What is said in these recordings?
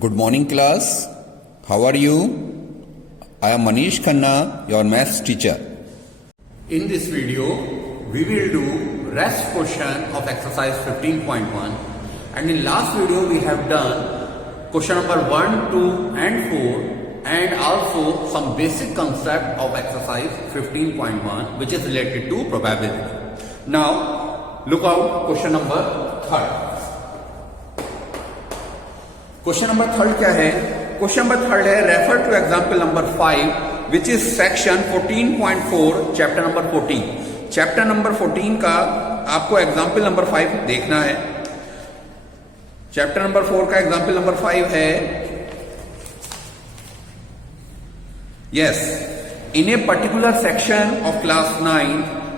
Good morning, class. How are you? I am Manish Khanna, your maths teacher. In this video, we will do rest question of exercise 15.1, and in last video we have done question number 1, 2 and 4 and also some basic concept of exercise 15.1 which is related to probability. Now look out question number 3. Question number 3 क्या है? Question number 3 है refer two example number 5 which is section 14.4 chapter number 14. Chapter number 14 का आपको example number 5 देखना है. Chapter number 4 का example number 5 है yes in a particular section of class 9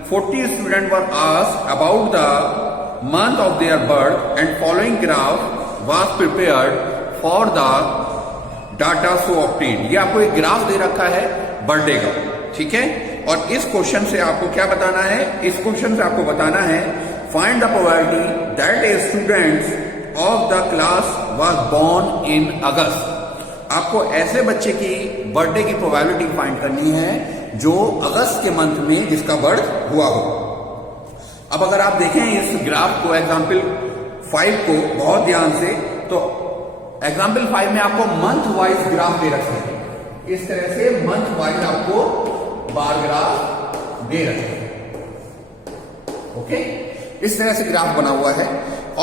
40 student were asked about the month of their birth and following graph was prepared for the data so obtained. ये आपको एक graph दे रखा है birthday का, ठीक है. और इस क्वेश्चन से आपको क्या बताना है? इस क्वेश्चन से आपको बताना है find the probability that a student of the class was born in August. आपको ऐसे बच्चे की बर्थडे की प्रोबेबिलिटी फाइंड करनी है जो अगस्त के मंथ में जिसका बर्थ हुआ हो. अब अगर आप देखें इस ग्राफ को एग्जाम्पल 5 को बहुत ध्यान से, तो एग्जाम्पल 5 में आपको मंथ वाइज ग्राफ दे रखे हैं. इस तरह से मंथ वाइज आपको बार ग्राफ दे रखे हैं. ओके, इस तरह से ग्राफ बना हुआ है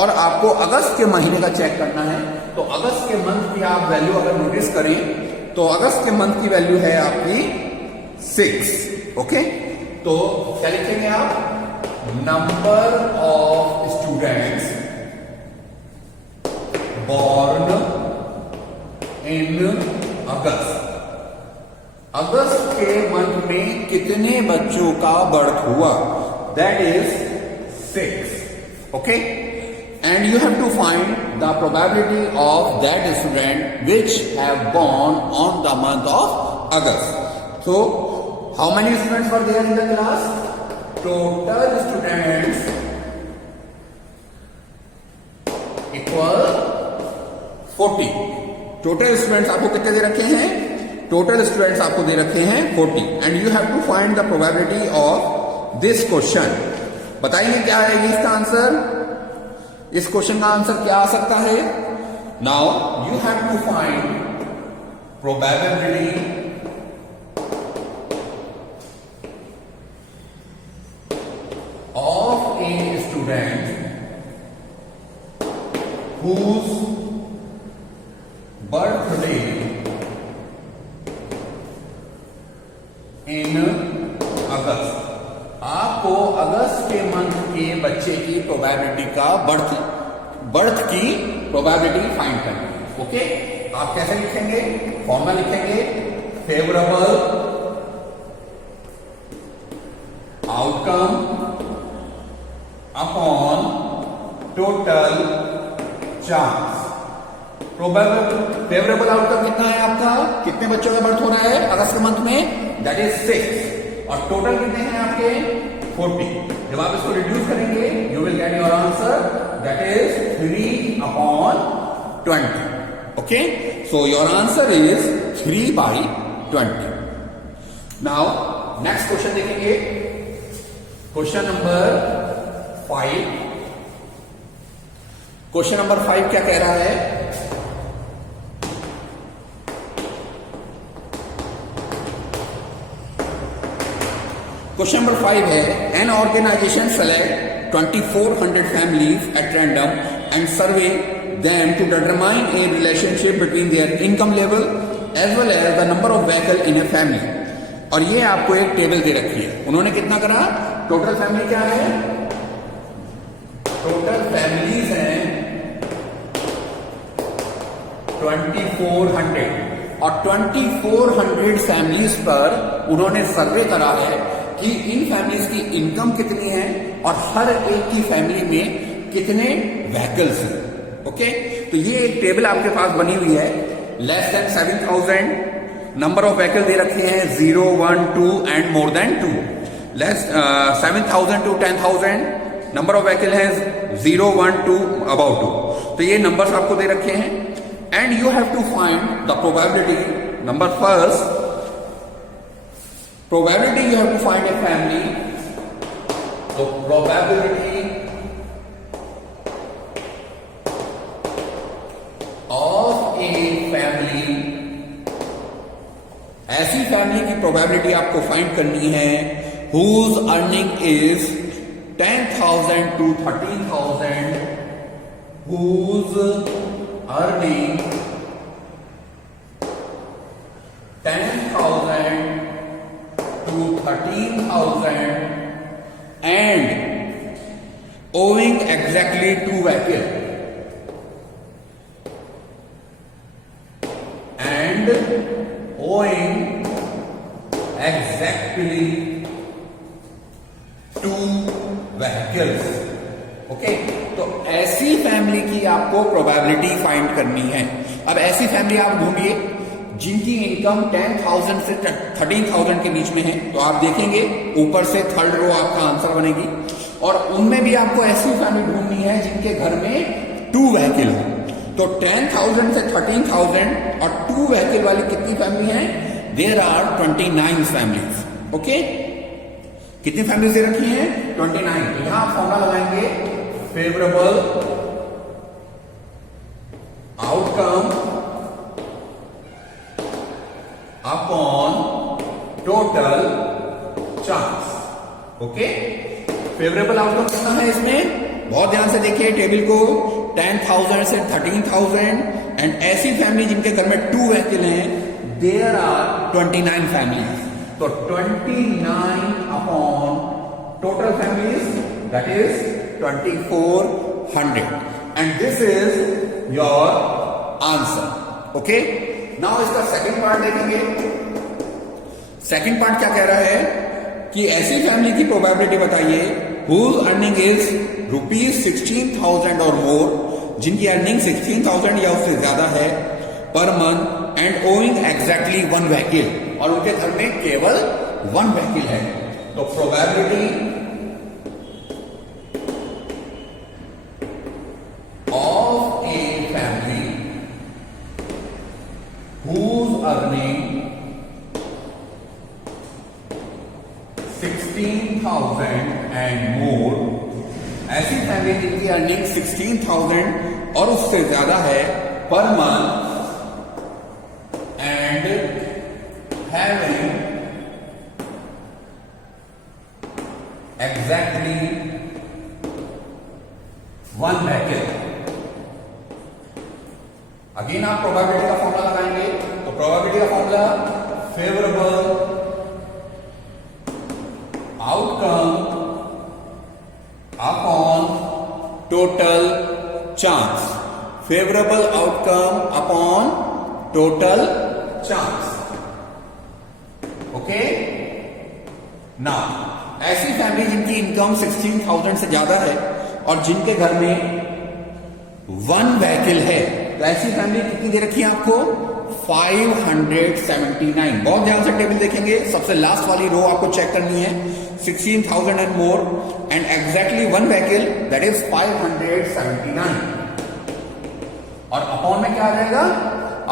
और आपको अगस्त के महीने का चेक करना है. तो अगस्त के मंथ की आप वैल्यू अगर नोटिस करें तो अगस्त के मंथ की वैल्यू है आपकी 6. ओके, तो क्या लिखेंगे आप? Number of students born in August. अगस्त के मंथ में कितने बच्चों का बर्थ हुआ? That is 6. Okay, and you have to find the probability of that student which have born on the month of August. So how many students were there in the class? Total students equal 40. Total students आपको कितने दे रखे हैं? Total students आपको दे रखे हैं 40. And you have to find the probability of this question. बताइए क्या आएगी इसका आंसर? इस क्वेश्चन का आंसर क्या आ सकता है? Now you have to find probability of a student whose birthday in August. आपको अगस्त के मंथ के बच्चे की प्रोबेबिलिटी का बर्थ की प्रोबेबिलिटी फाइंड करनी है. ओके, आप कैसे लिखेंगे? फॉर्मूला लिखेंगे favourable outcome upon total chance. Favourable outcome कितना है आपका? कितने बच्चों का बर्थ हो रहा है अगस्त के मंथ में? That is 6. और टोटल कितने हैं आपके? 40. जब आप इसको रिड्यूस करेंगे you will get your answer that is 3/20. Okay, so your answer is 3/20. Now next question देखेंगे. Question number 5. क्वेश्चन नंबर 5 क्या कह रहा है? क्वेश्चन नंबर 5 है an organisation select 2400 families at random and survey them to determine a relationship between their income level as well as the number of vehicle in a family. और ये आपको एक table दे रखी है. उन्होंने कितना करा? टोटल फैमिली क्या है? टोटल फैमिलीज हैं 2400 और 2400 फैमिलीज पर उन्होंने सर्वे करा है कि इन फैमिलीज की इनकम कितनी है और हर एक की फैमिली में कितने व्हीकल्स हैं. ओके, तो ये एक टेबल आपके पास बनी हुई है. Less than 7000 number of vehicle दे रखे हैं 0, 1, 2 and more than 2. Less 7000 to 10,000 number of vehicle है 0, 1, 2 अबाउट 2. तो ये नंबर्स आपको दे रखे हैं. and you have to find the probability. Number first, probability you have to find a family. So probability of a family, ऐसी family की probability आपको find करनी है whose earning is 10,000 to 13,000, whose earning 10,000 to 13,000 and owing exactly 2 vehicles. And owing exactly 2 vehicles. Okay, तो ऐसी family की आपको probability find करनी है. अब ऐसी फैमिली आप ढूंढिए जिनकी इनकम 10,000 से 13,000 के बीच में है. तो आप देखेंगे ऊपर से थर्ड रो आपका आंसर बनेगी, और उनमें भी आपको ऐसी फैमिली ढूंढनी है जिनके घर में 2 व्हीकल हो. तो 10,000 से 13,000 और 2 व्हीकल वाली कितनी फैमिली है? There are 29 families. ओके, कितनी फैमिलीज दे रखी हैं? 29. तो यहां आप फॉर्मूला लगाएंगे favourable outcome upon total chance. Okay, favourable outcome कितना है इसमें? बहुत ध्यान से देखिए टेबल को. 10,000 से 13,000 एंड ऐसी फैमिली जिनके घर में 2 व्हीकल हैं, देयर आर 29 फैमिलीज. तो 29 upon total families, that is 2400, and this is your answer. Okay, now इसका सेकंड पार्ट देखेंगे. सेकंड पार्ट क्या कह रहा है कि ऐसी फैमिली की प्रोबेबिलिटी बताइए whose earning is ₹16,000 और मोर, जिनकी अर्निंग 16,000 या उससे ज्यादा है per month, and owing exactly 1 vehicle, और उनके घर में केवल 1 व्हीकल है. तो probability of a family whose earning 16,000 and more, ऐसी फैमिली जिनकी अर्निंग 16,000 और उससे ज्यादा है per month, and having exactly 1 vehicle. Again आप प्रोबेबिलिटी का फॉर्मूला लगाएंगे. तो प्रोबेबिलिटी का formula favourable outcome upon total chance. Favourable outcome upon total chance. Okay, now ऐसी फैमिली जिनकी इनकम 16,000 से ज्यादा है और जिनके घर में 1 व्हीकल है, तो ऐसी फैमिली कितनी दे रखी है आपको? 579. बहुत ध्यान से टेबल देखेंगे. सबसे लास्ट वाली रो आपको चेक करनी है. 16,000 and more and exactly 1 vehicle, that is 579. और अपॉन में क्या आ जाएगा?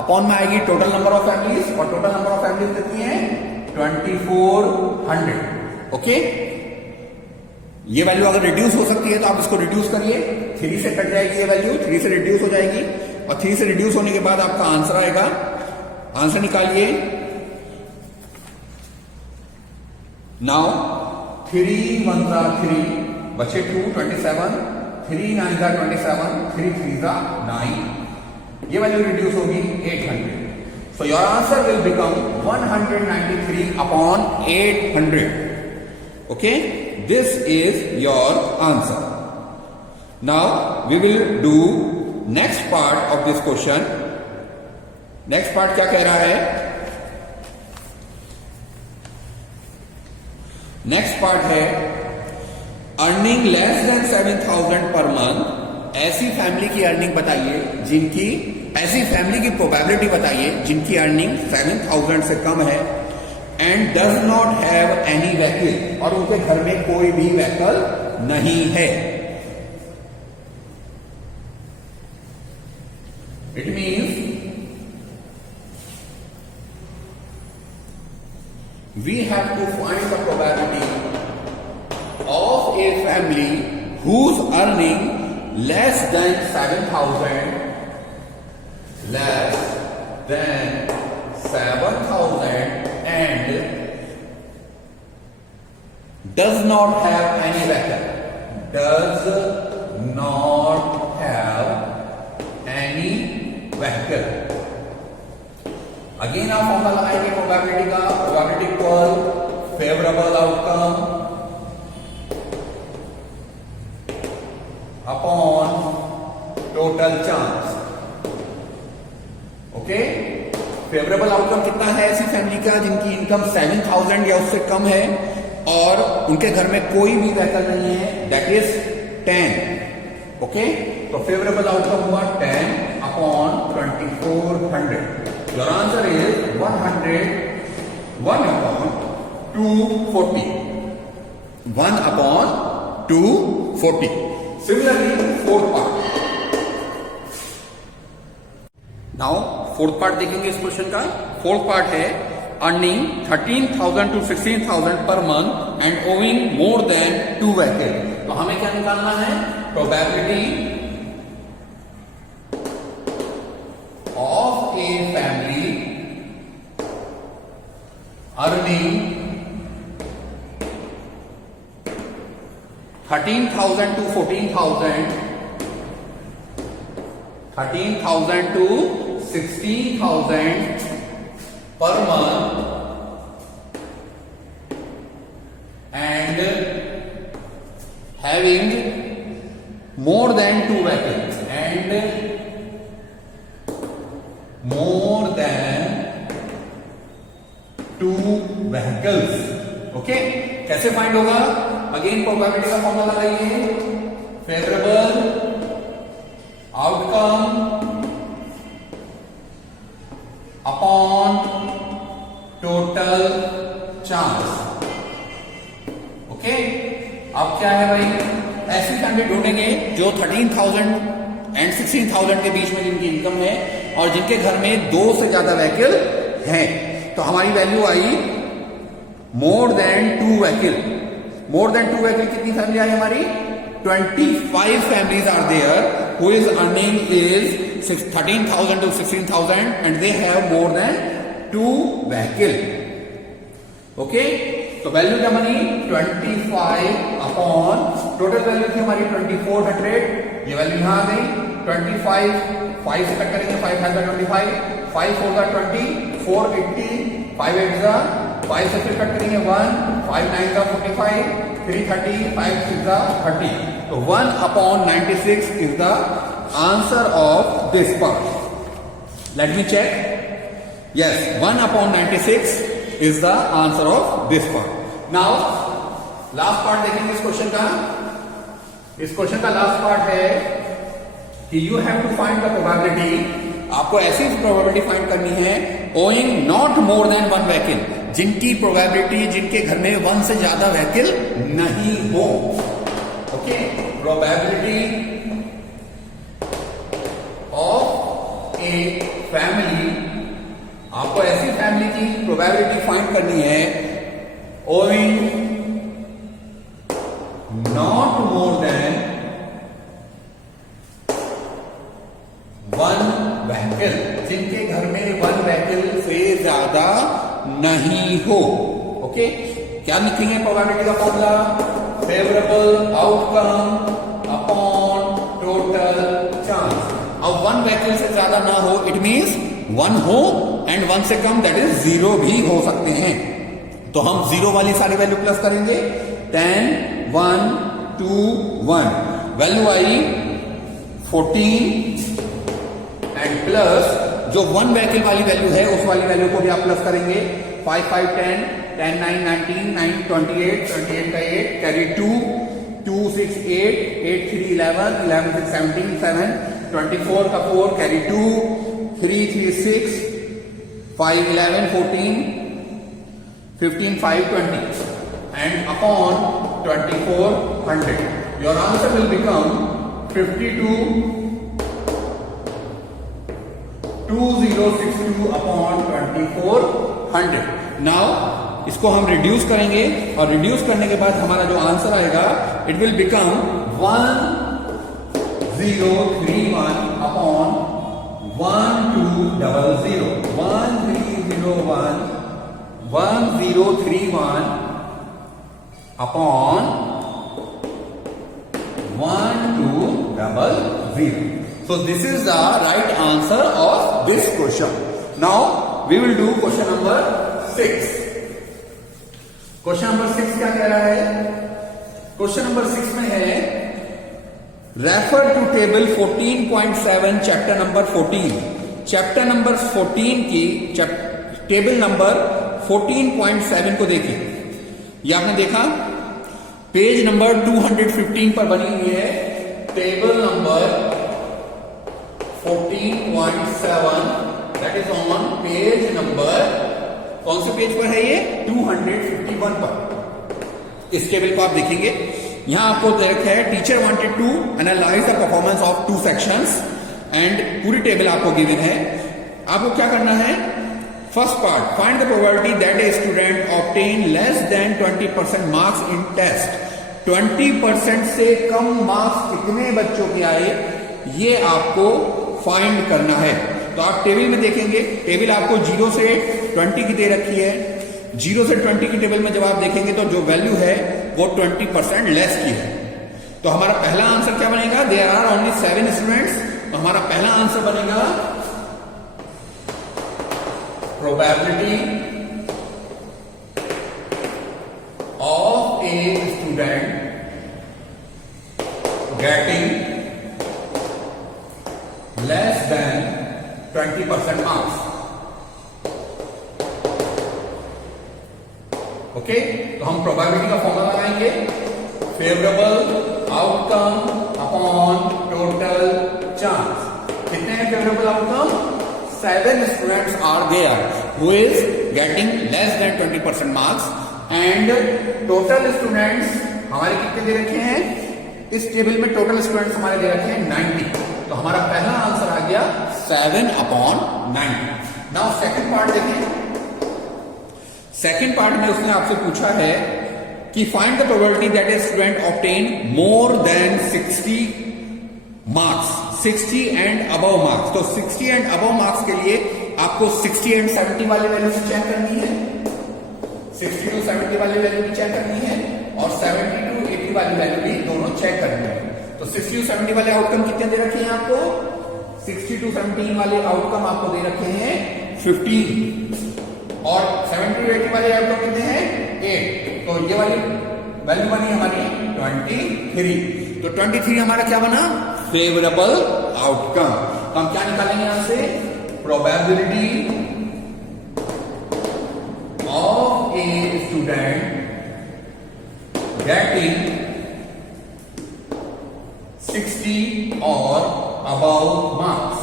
अपॉन में आएगी टोटल नंबर ऑफ फैमिलीज, और टोटल नंबर ऑफ फैमिलीज कितनी है? 2400. ओके, ये वैल्यू अगर रिड्यूस हो सकती है तो आप इसको रिड्यूस करिए. 3 से कट जाएगी ये वैल्यू, 3 से रिड्यूस हो जाएगी, और 3 से रिड्यूस होने के बाद आपका आंसर आएगा. आंसर निकालिए. नाउ 3 1s are 3, बचे 2 27, 3 9s are 27, 3 3s are 9. ये वैल्यू रिड्यूस होगी 800. So your answer will become 193 upon 800. Okay, this is your answer. Now we will do next part of this question. Next part क्या कह रहा है? Next part है earning less than 7,000 per month. ऐसी family की earning बताइए जिनकी, ऐसी फैमिली की प्रोबेबिलिटी बताइए जिनकी अर्निंग 7,000 से कम है and does not have any vehicle, और उनके घर में कोई भी व्हीकल नहीं है. It means we have to find the probability of a family whose earning less than 7,000 and does not have any vehicle. Does not have any vehicle. Again आप formula लगाएंगे प्रोबेबिलिटी का. Probability equal favourable outcome upon total chance. Okay, favourable outcome कितना है ऐसी family का जिनकी income 7,000 या उससे कम है और उनके घर में कोई भी व्हीकल नहीं है, दैट इज 10. ओके, तो फेवरेबल आउटकम हुआ 10 upon 2400. Your answer is 1 upon 240. 1 upon 240. Similarly fourth part. Now fourth part देखेंगे इस क्वेश्चन का. फोर्थ पार्ट है earning 13,000 to 16,000 per month and owing more than 2 vehicle. तो हमें क्या निकालना है? Probability of a family earning 13,000 to 14,000, 13,000 to 16,000 per month and having more than 2 vehicles and more than 2 vehicles. Okay, कैसे find होगा? Again probability का formula लगाइए. Favourable outcome upon total chance. Okay, अब क्या है भाई? ऐसी फैमिली ढूंढेंगे जो 13,000 एंड 16,000 के बीच में जिनकी इनकम है और जिनके घर में 2 से ज्यादा व्हीकल हैं. तो हमारी वैल्यू आई more than 2 vehicle. More than 2 vehicle कितनी फैमिली आई हमारी? 25 families are there whose earning is 13,000 to 16,000 and they have more than 2 vehicle. Okay, तो वैल्यू क्या बनी? 25 अपॉन टोटल वैल्यू थी हमारी 2400. ये वैल्यू यहां आ गई. 25 5 से कट करेंगे. 5 है 25, 5 4 20, 4 80, 5 8 5 से फिर कट करेंगे 1, 5 9 45, 3 30, 5 6 30. तो 1 upon 96 is the answer of this part. Let me check. Yes, 1 upon 96 is the answer of this part. Now, last part देखेंगे इस क्वेश्चन का. इस क्वेश्चन का लास्ट पार्ट है कि you have to find the probability. आपको ऐसी probability find करनी है owing not more than 1 vehicle. जिनकी प्रोबेबिलिटी जिनके घर में 1 से ज्यादा व्हीकल नहीं हो. Okay, probability of a family. आपको ऐसी फैमिली की प्रोबेबिलिटी फाइंड करनी है owing not more than 1 vehicle. जिनके घर में 1 व्हीकल से ज्यादा नहीं हो. ओके, क्या लिखेंगे प्रोबेबिलिटी का formula? Favourable outcome upon total chance. अब 1 व्हीकल से ज्यादा ना हो, इट मींस 1 हो एंड 1 से कम, दैट इज 0 भी हो सकते हैं. तो हम 0 वाली सारी वैल्यू प्लस करेंगे. 10 1 2 1 वैल्यू आई 14 एंड प्लस जो 1 व्हीकल वाली वैल्यू है उस वाली वैल्यू को भी आप प्लस करेंगे. 5 5 10 10 9 19 9 28 28 का 8 कैरी 2 2 6 8 8 3 11 11 6 17 7 24 का 4 carry 2 3 3 6 5 11 14 15 5 20 and upon 2400. Your answer will become 52 2062 upon 2400. Now इसको हम रिड्यूस करेंगे और रिड्यूस करने के बाद हमारा जो आंसर आएगा it will become 1031 upon 1200 1031 upon 1200. So this is the right answer of this question. Now we will do question number 6. Question number 6 क्या कह रहा है? Question number 6 में है refer to table 14.7 chapter number 14. Chapter number 14 की table number 14.7 को देखिए. ये आपने देखा पेज नंबर 215 पर बनी हुई है table number 14.7 that is on page number, कौन से पेज पर है ये? 251 पर. इस टेबल को आप देखेंगे, यहां आपको देखा है teacher wanted to analyse the performance of 2 sections and पूरी टेबल आपको गिवन है. आपको क्या करना है? First part, find the probability that a student obtain less than 20% marks in test. 20% से कम मार्क्स कितने बच्चों के आए ये आपको फाइंड करना है. तो आप टेबल में देखेंगे, टेबल आपको 0 से 20 की दे रखी है. 0 से 20 की टेबल में जब आप देखेंगे तो जो वैल्यू है वो 20% लेस की है. तो हमारा पहला आंसर क्या बनेगा? There are only 7 students. तो हमारा पहला आंसर बनेगा probability of a student getting less than 20% marks. Okay, तो हम प्रोबेबिलिटी का फॉर्मूला लगाएंगे, favourable outcome upon total chance. कितने हैं favourable outcome? 7 students are there who is getting less than 20% marks and total students हमारे कितने दे रखे हैं? इस टेबल में टोटल स्टूडेंट्स हमारे दे रखे हैं 90. तो हमारा पहला आंसर आ गया 7/90. नाउ सेकंड पार्ट देखें. सेकंड पार्ट में उसने आपसे पूछा है कि find the probability that a student obtain more than 60 marks, 60 and above marks. तो 60 एंड अबव मार्क्स के लिए आपको 60 एंड 70 वाली वैल्यू चेक करनी है, 60 to 70 वाली वैल्यू भी चेक करनी है और 70 to 80 वाली वैल्यू भी दोनों चेक करनी है. तो 60 to 70 वाले आउटकम कितने दे रखे हैं आपको? 60 to 70 वाले आउटकम आपको दे रखे हैं 15 और 70 to 80 वाले आउटकम कितने हैं? 8. तो ये वाली वैल्यू बनी हमारी 23. तो 23 हमारा क्या बना? Favourable outcome. तो हम क्या निकालेंगे यहां से? Probability of a student getting 60 और अबव मार्क्स.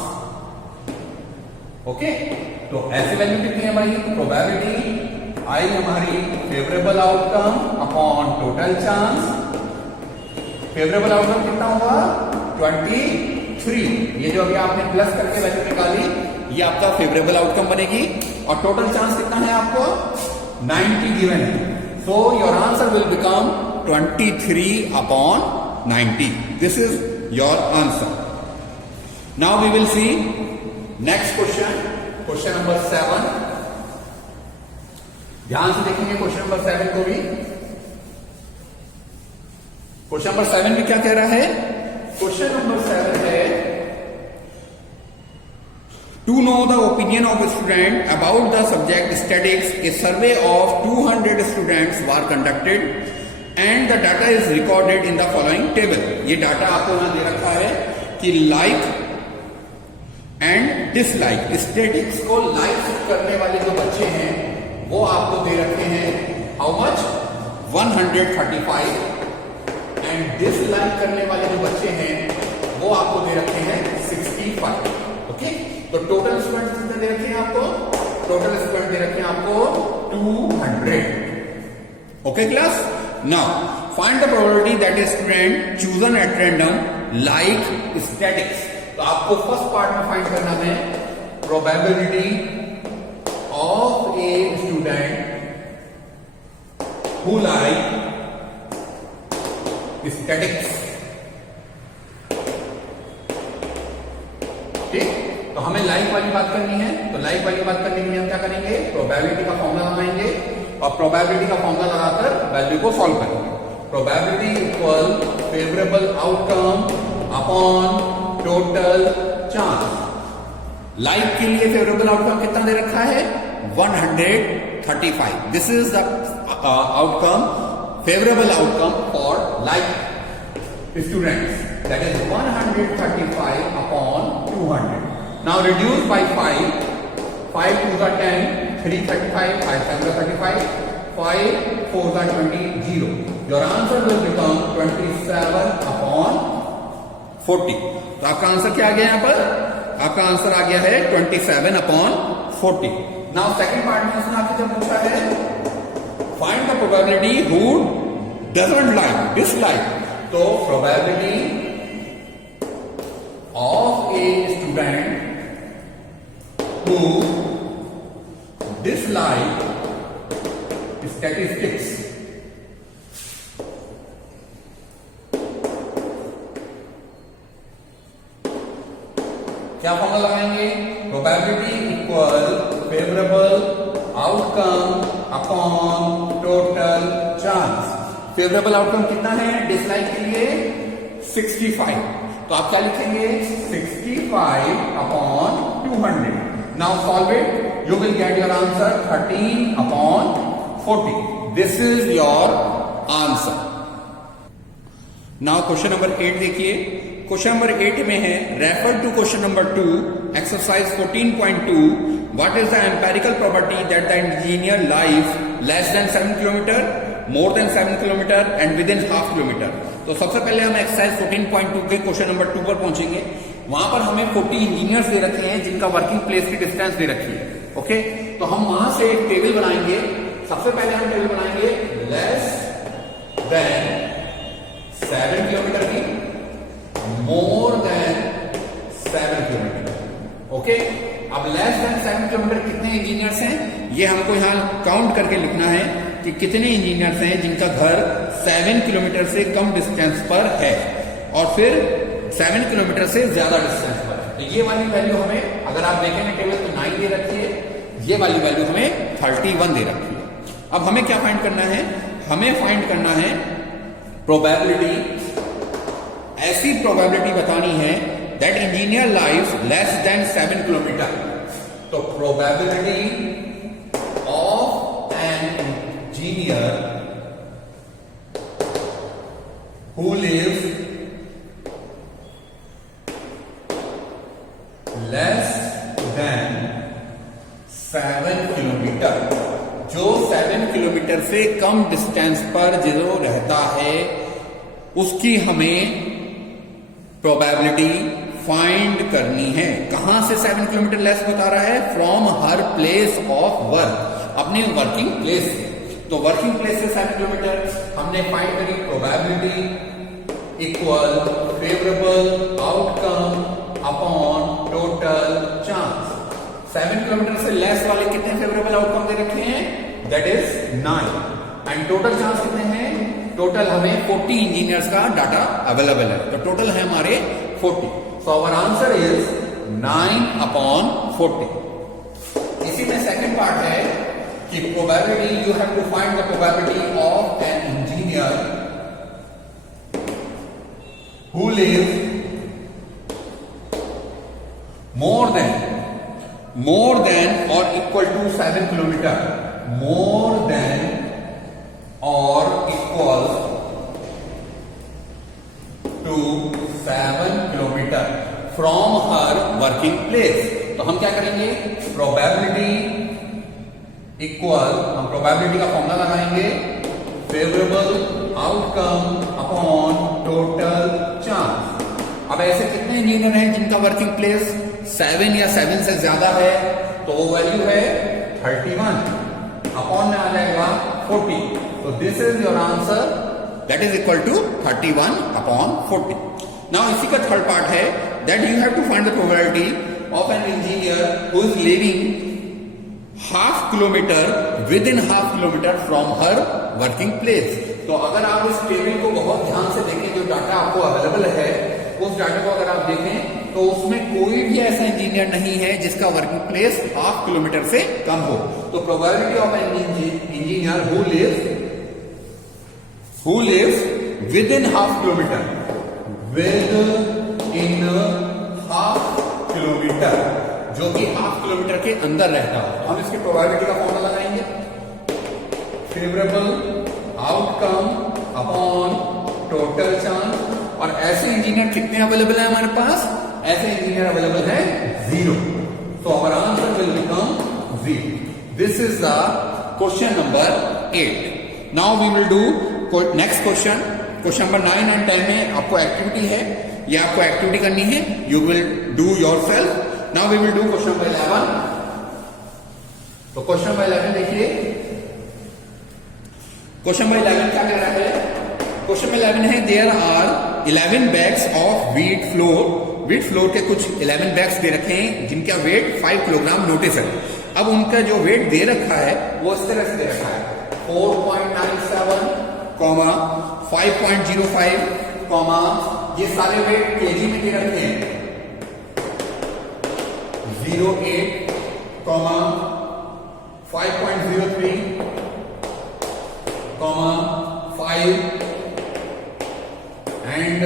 ओके, तो ऐसी वैल्यू कितनी है भाई? प्रोबेबिलिटी आई हमारी favourable outcome upon total chance. Favourable outcome कितना हुआ? 23. ये जो अभी आपने प्लस करके वैल्यू निकाली ये आपका फेवरेबल आउटकम बनेगी. और टोटल चांस कितना है आपको? 90 गिवन है. So your answer will become 23/90. This is your answer. Now we will see next question, question number 7. ध्यान से देखेंगे क्वेश्चन नंबर 7 को भी. क्वेश्चन नंबर 7 में क्या कह रहा है? क्वेश्चन नंबर 7 है to know the opinion of student about the subject statics. A survey of 200 students were conducted and the data is recorded in the following table. ये data आपको यहां दे रखा है कि लाइक एंड डिसलाइक, स्टैटिक्स को like करने वाले जो बच्चे हैं वो आपको दे रखे हैं हाउ मच? 135. एंड डिसलाइक करने वाले जो बच्चे हैं वो आपको दे रखे हैं 65. ओके, तो टोटल स्टूडेंट कितने दे रखे हैं आपको? टोटल स्टूडेंट दे रखे हैं आपको 200. Okay class, now find the probability that a student chosen at random like statics. तो आपको फर्स्ट पार्ट में फाइंड करना है probability of a student who like statics. ठीक, तो हमें लाइक वाली बात करनी है, तो लाइक वाली बात करने के लिए हम क्या करेंगे, प्रोबेबिलिटी का फॉर्मूला लगाएंगे और प्रोबेबिलिटी का फॉर्मूला लगाकर वैल्यू को सॉल्व करेंगे. Probability equal favourable outcome upon total chance. Like के लिए फेवरेबल आउटकम कितना दे रखा है, 135. This is the outcome, favourable outcome for like students, that is 135 upon 200. Now reduce by 5. 5 2s are 10, 3 35, 5 7s are 35, 5 4s are 20, 0. Your answer will become 27 upon 40. तो आपका answer क्या आ गया यहां पर, आपका आंसर आ गया है 27 upon 40. Now second part में उसने आपसे जब पूछा है find the probability who doesn't like, dislike, तो probability of a student who dislike statistics. क्या फॉर्मूला लगाएंगे, probability equal favourable outcome upon total chance. Favourable outcome कितना है डिसलाइक के लिए, 65. तो आप क्या लिखेंगे, 65 upon 200. Now solve it, you will get your answer 13 upon 40. This is your answer. Now question number 8 देखिए. क्वेश्चन नंबर 8 में है, refer to question number 2, exercise 14.2. What is the empirical property that the engineer life less than 7 kilometre, more than 7 kilometre and within half kilometre. तो सबसे पहले हम exercise 14.2 के question number 2 पर पहुंचेंगे. वहां पर हमें 40 इंजीनियर्स दे रखे हैं जिनका वर्किंग प्लेस की डिस्टेंस दे रखी है. ओके, तो हम वहां से एक टेबल बनाएंगे. सबसे पहले हम टेबल बनाएंगे लेस देन 7 किलोमीटर की, मोर देन 7 किलोमीटर. ओके, अब लेस देन 7 किलोमीटर कितने इंजीनियर्स हैं, ये हमको यहां काउंट करके लिखना है कि कितने इंजीनियर्स हैं जिनका घर 7 किलोमीटर से कम डिस्टेंस पर है और फिर 7 किलोमीटर से ज्यादा डिस्टेंस पर है. तो ये वाली वैल्यू हमें, अगर आप देखेंगे टेबल तो 9 दे रखी है, ये वाली वैल्यू हमें 31 दे रखी है. अब हमें क्या फाइंड करना है, हमें फाइंड करना है प्रोबेबिलिटी, ऐसी प्रोबेबिलिटी बतानी है that engineer life less than 7 kilometre. तो probability of an engineer who lives less than 7 kilometre, जो 7 किलोमीटर से कम डिस्टेंस पर जो रहता है उसकी हमें प्रोबेबिलिटी फाइंड करनी है. कहां से 7 किलोमीटर लेस बता रहा है, from her place of work, अपने वर्किंग प्लेस से. तो वर्किंग प्लेस से 7 किलोमीटर हमने फाइंड करी. Probability equal favourable outcome upon total chance. 7 kilometre से लेस वाले कितने फेवरेबल आउटकम दे रखे हैं, that is 9. And total chance कितने हैं, टोटल हमें 40 इंजीनियर्स का डाटा अवेलेबल है. तो टोटल है हमारे 40. So our answer is 9 upon 40. इसी में सेकंड पार्ट है कि probability, you have to find the probability of an engineer who lives more than or equal to 7 kilometer, more than or equal to 7 kilometer from her working place. तो हम क्या करेंगे, probability equal, हम probability का formula लगाएंगे, favourable outcome upon total chance. अब ऐसे कितने इंजीनियर हैं जिनका वर्किंग प्लेस 7 या 7 से ज्यादा है, तो वो वैल्यू है 31, अपॉन में आ जाएगा 40. तो this is your answer, that is equal to 31 upon 40. Now इसी का थर्ड पार्ट है that you have to find the probability of an engineer who is living half kilometre within half kilometre from her working place. तो अगर आप इस table को बहुत ध्यान से देखें, जो डाटा आपको अवेलेबल है, उस डाटा को अगर आप देखें तो उसमें कोई भी ऐसा इंजीनियर नहीं है जिसका वर्किंग प्लेस हाफ किलोमीटर से कम हो। तो probability of an engineer who lives within half kilometre, within half kilometre, जो कि हाफ किलोमीटर के अंदर रहता हो, हम इसकी प्रोबेबिलिटी का फॉर्मूला लगाएंगे, favourable outcome upon total chance. और ऐसे इंजीनियर कितने अवेलेबल है हमारे पास? ऐसे इंजीनियर अवेलेबल है 0। So our answer will become 0। This is the question number 8। Now we will do next question. Question number 9 and 10 में आपको एक्टिविटी है, ये आपको एक्टिविटी करनी है, you will do yourself. Now we will do question number 11। तो question number 11 देखिए, question number 11 क्या कह रहा है? क्वेश्चन नंबर 11 है, there are 11 bags of wheat flour. Wheat flour के कुछ 11 बैग्स दे रखे हैं जिनका वेट 5 किलोग्राम नोटिस है। अब उनका जो वेट दे रखा है वो इस तरह से दे रखा है, 4.97, 5.05, ये सारे वेट केजी में दे रखे हैं, 08, 5.03, 5 and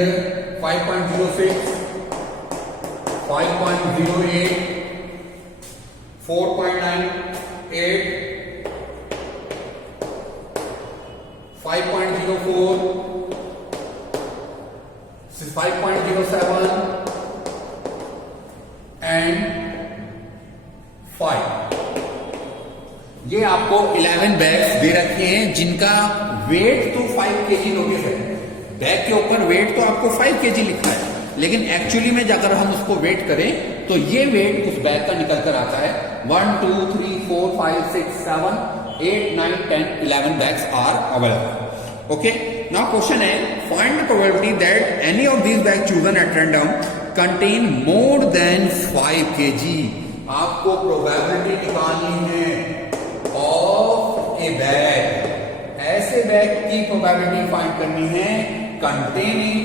5.06, 5.08, 4.98, 5.04, 5.07 and 5। ये आपको 11 बैग्स दे रखे हैं जिनका वेट तो 5 केजी नोटिस है। बैग के ऊपर वेट तो आपको 5 केजी लिखा है, लेकिन एक्चुअली में जाकर हम उसको वेट करें तो ये वेट उस बैग का निकल कर आता है 1 2 3 4 5 6 7 8 9 10 11 bags are available. Okay, now question है, find the probability that any of these bag chosen at random contain more than 5 KG. आपको प्रोबेबिलिटी निकालनी है ऑफ ए बैग, ऐसे बैग की प्रोबेबिलिटी फाइंड करनी है कंटेनिंग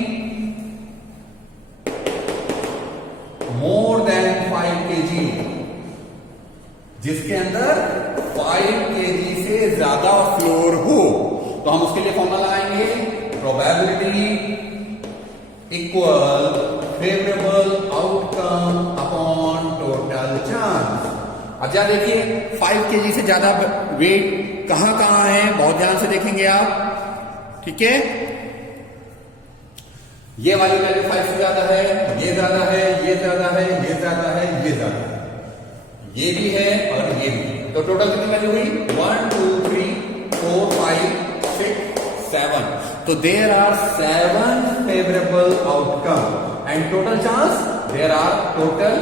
मोर देन 5 केजी, जिसके अंदर 5 केजी से ज्यादा फ्लोर हो। तो हम उसके लिए फॉर्मूला लगाएंगे, probability equal favourable outcome upon total chance. अब जा देखिए 5 केजी से ज्यादा वेट कहां कहां है, बहुत ध्यान से देखेंगे आप, ठीक है। ये वाली वैल्यू 5 से ज्यादा है, ये ज्यादा है, ये ज्यादा है, ये ज्यादा है, ये ज्यादा है, ये भी है और ये भी। तो टोटल कितनी वैल्यू हुई? 1 2 3 4 5 6 7। तो there are 7 favourable outcome and total chance there are total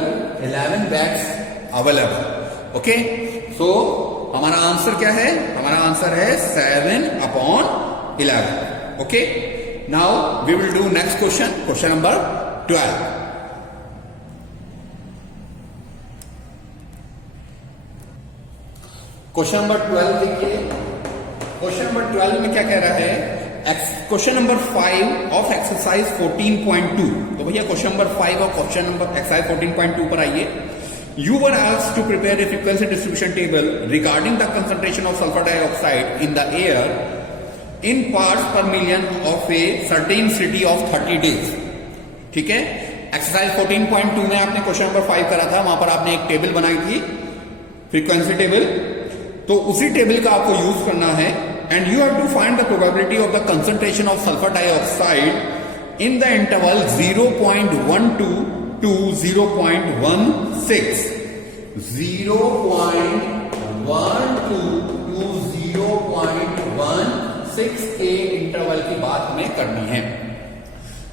11 bags available. Okay, so हमारा आंसर क्या है? हमारा आंसर है 7/11। Okay, now we will do next question, question number 12। Question number 12 देखिए, क्वेश्चन नंबर 12 में क्या कह रहा है? Question number 5 of exercise 14.2। तो भैया क्वेश्चन नंबर 5 और क्वेश्चन नंबर एक्सरसाइज 14.2 पर आइए। You were asked to prepare a frequency distribution table regarding the concentration of sulfur dioxide in the air in parts per million of a certain city of 30 days। ठीक है, exercise 14.2 में आपने question number 5 करा था, वहां पर आपने एक टेबल बनाई थी, फ्रीक्वेंसी टेबल। तो उसी टेबल का आपको यूज करना है and you have to find the probability of the concentration of sulphur dioxide in the interval 0.12 to 0.16, 0.12 to 0.16 के इंटरवल की बात हमें करनी है।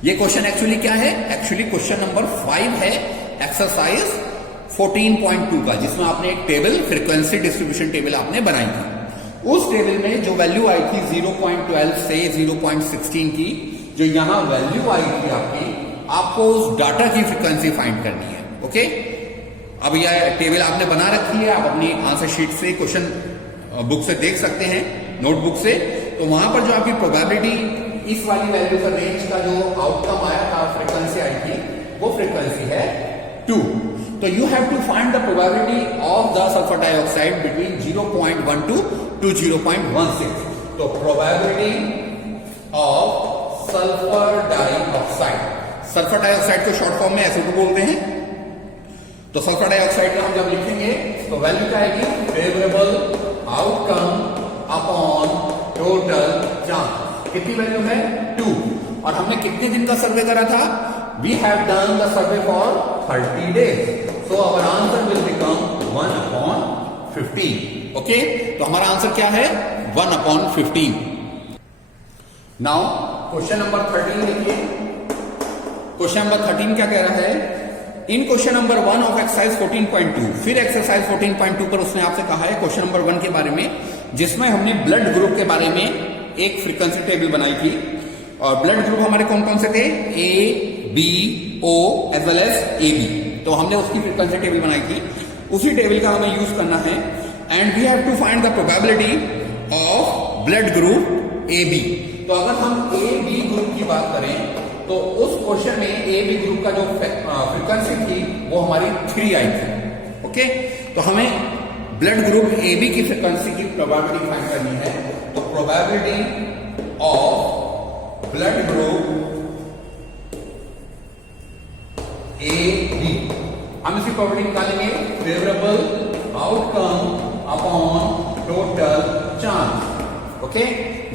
ये क्वेश्चन एक्चुअली क्या है? एक्चुअली क्वेश्चन नंबर 5 है एक्सरसाइज 14.2 का, जिसमें आपने एक टेबल, फ्रीक्वेंसी डिस्ट्रीब्यूशन टेबल आपने बनाई थी। उस टेबल में जो वैल्यू आई थी 0.12 से 0.16 की, जो यहां वैल्यू आई थी आपकी, आपको उस डाटा की फ्रीक्वेंसी फाइंड करनी है। ओके, अब यह टेबल आपने बना रखी है, आप अपनी आंसर शीट से क्वेश्चन बुक से देख सकते हैं, नोटबुक से। तो वहां पर जो आपकी प्रोबेबिलिटी इस वाली वैल्यू का रेंज का जो आउटकम आया था, फ्रीक्वेंसी आई थी, वो फ्रीक्वेंसी है 2। तो you have to find the probability of the sulphur dioxide between 0.12 to 0.16। तो probability of sulphur dioxide, sulphur dioxide को शॉर्ट फॉर्म में SO2 बोलते हैं। तो सल्फर डाइऑक्साइड का हम जब लिखेंगे तो वैल्यू क्या आएगी, favourable outcome upon total chance. कितनी वैल्यू है, 2। और हमने कितने दिन का सर्वे करा था, we have done the survey for 30 days। So our answer will become 1/15। Okay, तो हमारा आंसर क्या है, 1/15। नाउ क्वेश्चन नंबर 13 देखिए। क्वेश्चन नंबर 13 क्या कह रहा है, इन क्वेश्चन नंबर 1 ऑफ एक्सरसाइज 14.2, फिर एक्सरसाइज 14.2 पर उसने आपसे कहा है क्वेश्चन नंबर 1 के बारे में, जिसमें हमने ब्लड ग्रुप के बारे में एक फ्रीक्वेंसी टेबल बनाई थी। और ब्लड ग्रुप हमारे कौन कौन से थे, A, B, O as well as AB। तो हमने उसकी फ्रीक्वेंसी टेबल बनाई थी, उसी टेबल का हमें यूज करना है। And we have to find the probability of blood group AB। तो अगर हम AB ग्रुप की बात करें तो उस क्वेश्चन में AB ग्रुप का जो फ्रीक्वेंसी थी वो हमारी 3 आई थी। ओके, तो हमें ब्लड ग्रुप AB की फ्रीक्वेंसी की प्रोबेबिलिटी फाइंड करनी है। तो probability of blood group AB, हम इसकी प्रोबेबिलिटी निकालेंगे, favourable outcome upon total chance. Okay,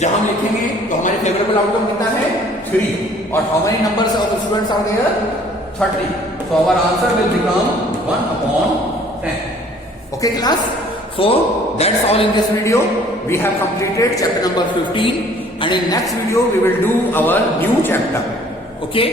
जब हम लिखेंगे तो हमारे फेवरेबल आउटकम कितना है, 3। और how many numbers of students are there, 30। So our answer will become 1/10। Okay class, so that's all in this video. We have completed chapter number 15, and in next video we will do our new chapter. Okay.